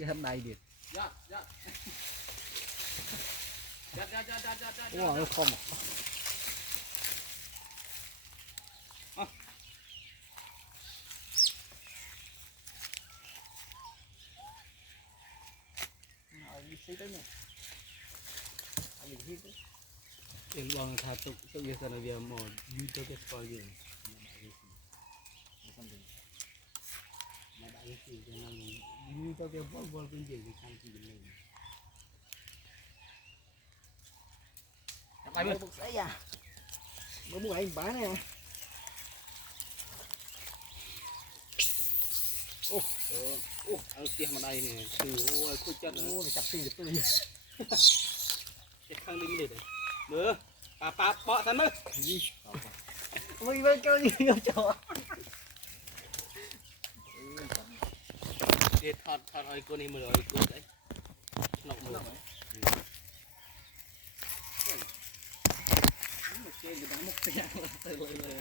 จะทำได้ดิยัดยัดยัดยัดยัดยัดยัดยัด โอ้ยคอมเอาอีกสิได้ไหมเอาอีกสิเอ็งลองทาตุกเยอะขนาดเดียวหมดยูทูบก็สปอยอยู่มาได้สิจะนั่งยูทูบก็บอลเป็นเด็กที่ข้างที่เลยไปมั้ยบุกใส่ยามาบุกไอ้บ้านเนี่ยโอ้โอ้เอาเสียมาได้เนี่ยคือโอ้ยคุยจัดโอ้ยจับตีจับตีเจ็บข้างลิ้นเลยเด้อปะเปาะทันมั้ยมึงไปเจ้านี่เจ้าเด็ดทอดไอ้กูนี่มือไอ้กูเลยหนกมือเจ๊อยู่ด้านมุกเสียเลย